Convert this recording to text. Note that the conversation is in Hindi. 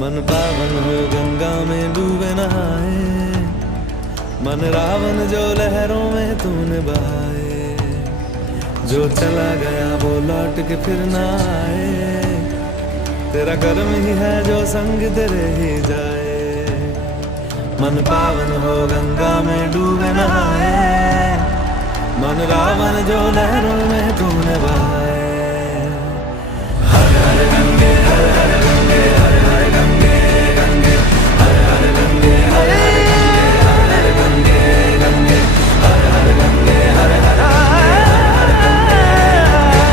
मन पावन हो गंगा में डूबे नहाए, मन रावण जो लहरों में तूने बहाए। जो चला गया वो लौट के फिर ना आए, तेरा कर्म ही है जो संग तेरे ही जाए। मन पावन हो गंगा में डूबे नहाए, मन रावण जो लहरों में तूने बहाए।